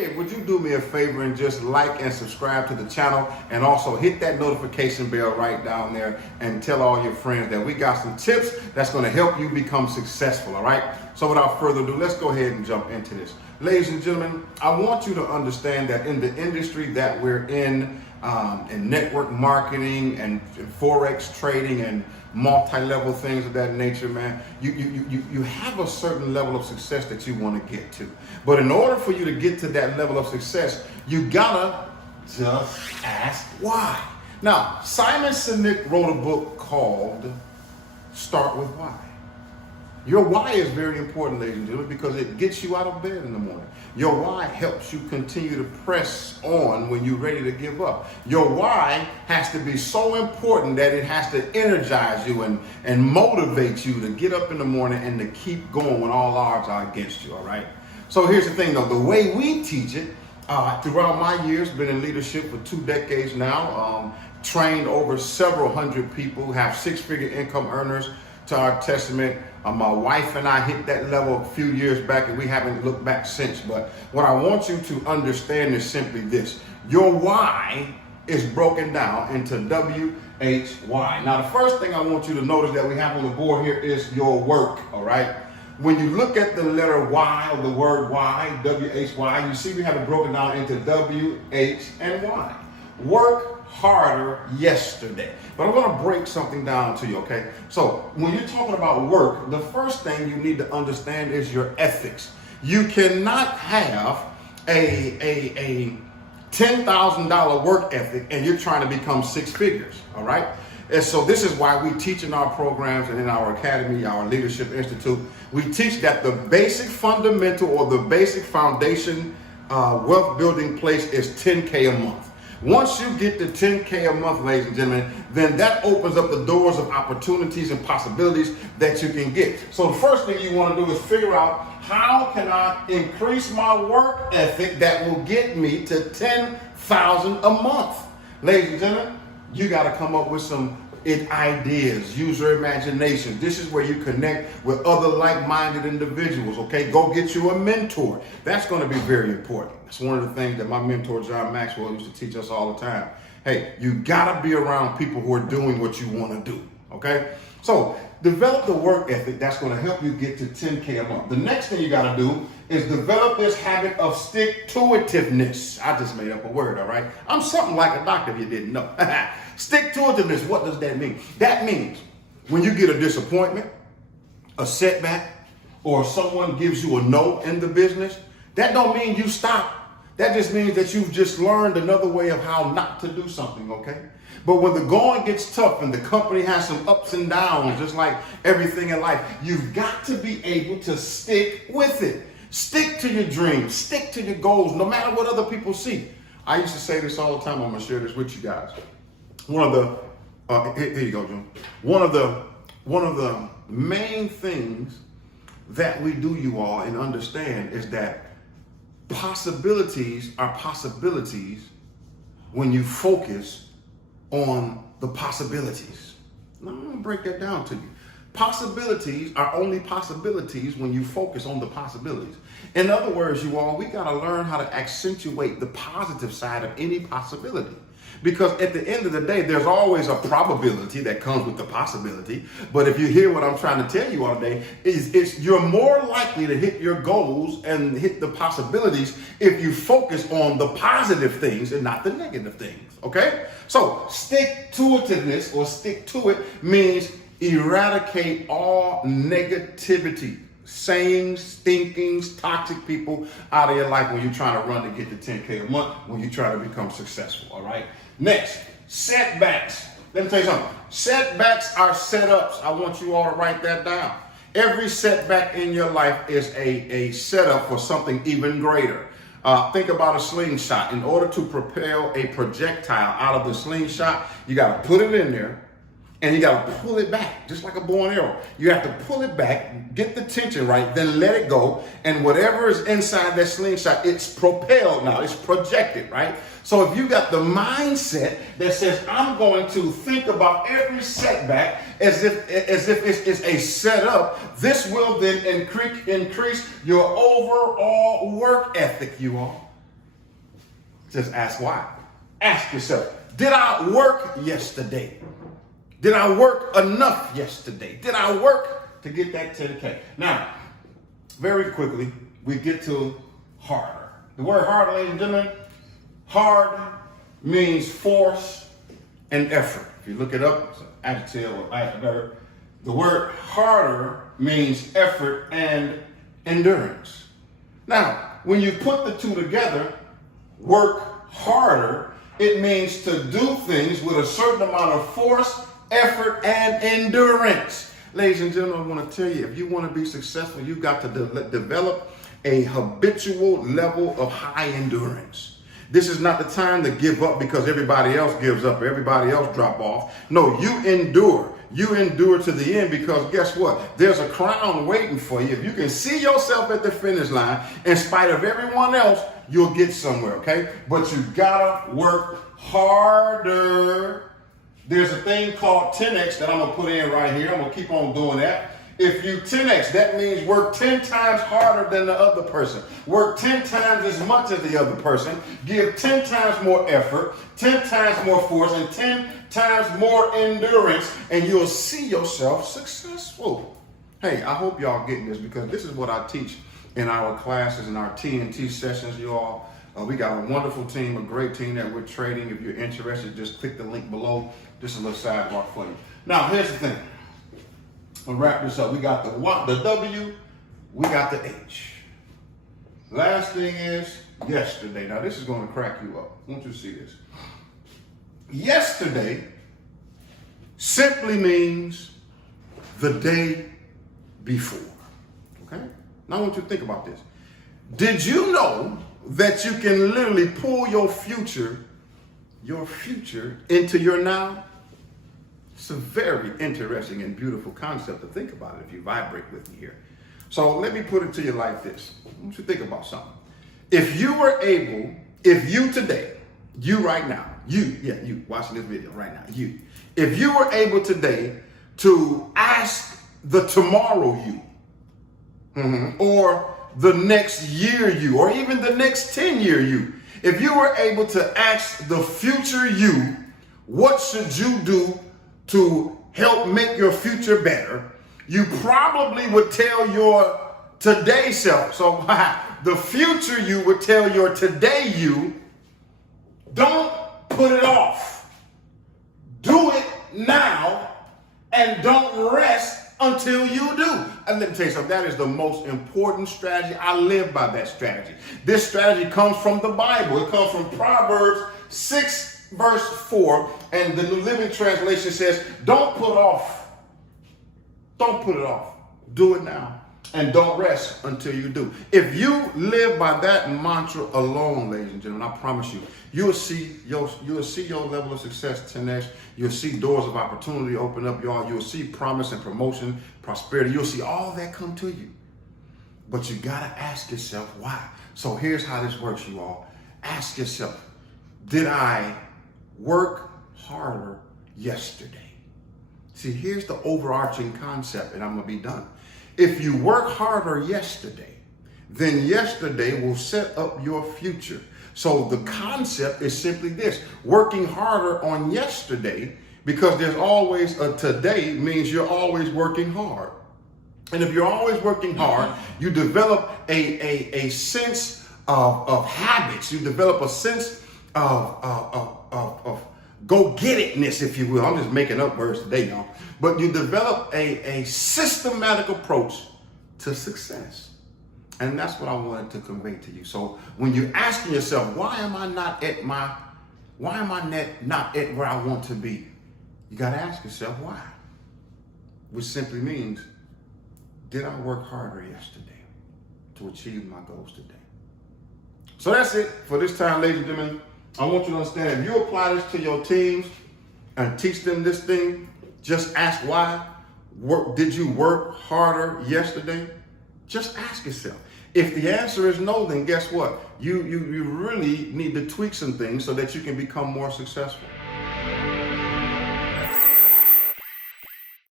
Hey, would you do me a favor and just like and subscribe to the channel, and also hit that notification bell right down there and tell all your friends that we got some tips that's going to help you become successful, all right? So without further ado, let's go ahead and jump into this. Ladies and gentlemen, I want you to understand that in the industry that we're in network marketing and Forex trading and multi-level things of that nature, man, you have a certain level of success that you want to get to. But in order for you to get to that level of success, you gotta just ask why. Now, Simon Sinek wrote a book called Start With Why. Your why is very important, ladies and gentlemen, because it gets you out of bed in the morning. Your why helps you continue to press on when you're ready to give up. Your why has to be so important that it has to energize you and motivate you to get up in the morning and to keep going when all odds are against you, all right? So here's the thing, though. The way we teach it, throughout my years, been in leadership for 2 decades now, trained over several hundred people, have 6-figure income earners to our testament. My wife and I hit that level a few years back, and we haven't looked back since. But what I want you to understand is simply this. Your why is broken down into W-H-Y. Now, the first thing I want you to notice that we have on the board here is your work, all right? When you look at the letter Y, or the word Y, W-H-Y, you see we have it broken down into W, H, and Y. Work harder yesterday. But I'm going to break something down to you, okay? So when you're talking about work, the first thing you need to understand is your ethics. You cannot have a $10,000 work ethic and you're trying to become 6 figures, all right? And so this is why we teach in our programs and in our academy, our Leadership Institute, we teach that the basic fundamental or the basic foundation wealth building place is $10K a month. Once you get to $10K a month, ladies and gentlemen, then that opens up the doors of opportunities and possibilities that you can get. So the first thing you want to do is figure out, how can I increase my work ethic that will get me to $10,000 a month? Ladies and gentlemen, you got to come up with some ideas, use your imagination. This is where you connect with other like-minded individuals, okay? Go get you a mentor. That's going to be very important. That's one of the things that my mentor, John Maxwell, used to teach us all the time. Hey, you got to be around people who are doing what you want to do, okay? So develop the work ethic that's going to help you get to $10K a month. The next thing you got to do is develop this habit of stick-to-itiveness. I just made up a word, all right? I'm something like a doctor if you didn't know. Stick-to-itiveness, what does that mean? That means when you get a disappointment, a setback, or someone gives you a no in the business, that don't mean you stop. That just means that you've just learned another way of how not to do something, okay? But when the going gets tough and the company has some ups and downs, just like everything in life, you've got to be able to stick with it. Stick to your dreams, stick to your goals, no matter what other people see. I used to say this all the time. I'm gonna share this with you guys. One of the, here you go, Jim. One of the main things that we do, you all, and understand is that possibilities are possibilities when you focus on the possibilities. Now, I'm gonna break that down to you. Possibilities are only possibilities when you focus on the possibilities. In other words, you all, we gotta learn how to accentuate the positive side of any possibility. Because at the end of the day, there's always a probability that comes with the possibility. But if you hear what I'm trying to tell you all today, you're more likely to hit your goals and hit the possibilities if you focus on the positive things and not the negative things, okay? So stick-to-itiveness, or stick to it, means eradicate all negativity, sayings, thinkings, toxic people out of your life when you're trying to run to get to 10K a month, when you try to become successful, all right? Next, setbacks. Let me tell you something. Setbacks are setups. I want you all to write that down. Every setback in your life is a setup for something even greater. Think about a slingshot. In order to propel a projectile out of the slingshot, you got to put it in there, and you got to pull it back, just like a bow and arrow. You have to pull it back, get the tension right, then let it go. And whatever is inside that slingshot, it's propelled now. It's projected, right? So if you got the mindset that says, I'm going to think about every setback as if it's a setup, this will then increase your overall work ethic, you all. Just ask why. Ask yourself, did I work yesterday? Did I work enough yesterday? Did I work to get that 10K? Now, very quickly, we get to harder. The word harder, ladies and gentlemen, hard means force and effort. If you look it up, it's an adjective or adverb. The word harder means effort and endurance. Now, when you put the two together, work harder, it means to do things with a certain amount of force, effort, and endurance. Ladies and gentlemen, I want to tell you, if you want to be successful, you've got to develop a habitual level of high endurance. This is not the time to give up because everybody else gives up or everybody else drop off. No, you endure. You endure to the end because guess what? There's a crown waiting for you. If you can see yourself at the finish line, in spite of everyone else, you'll get somewhere, okay? But you gotta work harder. There's a thing called 10X that I'm gonna put in right here. I'm gonna keep on doing that. If you 10X, that means work 10 times harder than the other person. Work 10 times as much as the other person. Give 10 times more effort, 10 times more force, and 10 times more endurance, and you'll see yourself successful. Hey, I hope y'all getting this because this is what I teach in our classes and our TNT sessions, you all. We got a wonderful team, a great team that we're trading. If you're interested, just click the link below. Just a little sidebar for you. Now, here's the thing. I'll wrap this up. We got the W, we got the H. Last thing is yesterday. Now, this is going to crack you up. I want you to see this. Yesterday simply means the day before. Okay? Now, I want you to think about this. Did you know that you can literally pull your future into your now? It's a very interesting and beautiful concept to think about it if you vibrate with me here. So let me put it to you like this. I want you to think about something. If you today, you right now, you watching this video right now, if you were able today to ask the tomorrow you, or the next year you, or even the next 10-year you, if you were able to ask the future you, what should you do to help make your future better, you probably would tell your today self. So the future you would tell your today you, don't put it off. Do it now and don't rest until you do. And let me tell you something, that is the most important strategy. I live by that strategy. This strategy comes from the Bible. It comes from Proverbs 6 verse 4, and the New Living Translation says, don't put off. Don't put it off. Do it now. And don't rest until you do. If you live by that mantra alone, ladies and gentlemen, I promise you, you'll see your level of success 10x. You'll see doors of opportunity open up, y'all. You'll see promise and promotion, prosperity. You'll see all that come to you. But you got to ask yourself why. So here's how this works, you all. Ask yourself, did I work harder yesterday? See, here's the overarching concept, and I'm going to be done. If you work harder yesterday, then yesterday will set up your future. So the concept is simply this: working harder on yesterday, because there's always a today, means you're always working hard. And if you're always working hard, you develop a sense of habits. You develop a sense of go-get-itness, if you will. I'm just making up words today, y'all. But you develop a systematic approach to success. And that's what I wanted to convey to you. So when you're asking yourself, why am I not at where I want to be? You got to ask yourself why. Which simply means, did I work harder yesterday to achieve my goals today? So that's it for this time, ladies and gentlemen. I want you to understand, if you apply this to your teams and teach them this thing, just ask why. Did you work harder yesterday? Just ask yourself. If the answer is no, then guess what? You really need to tweak some things so that you can become more successful.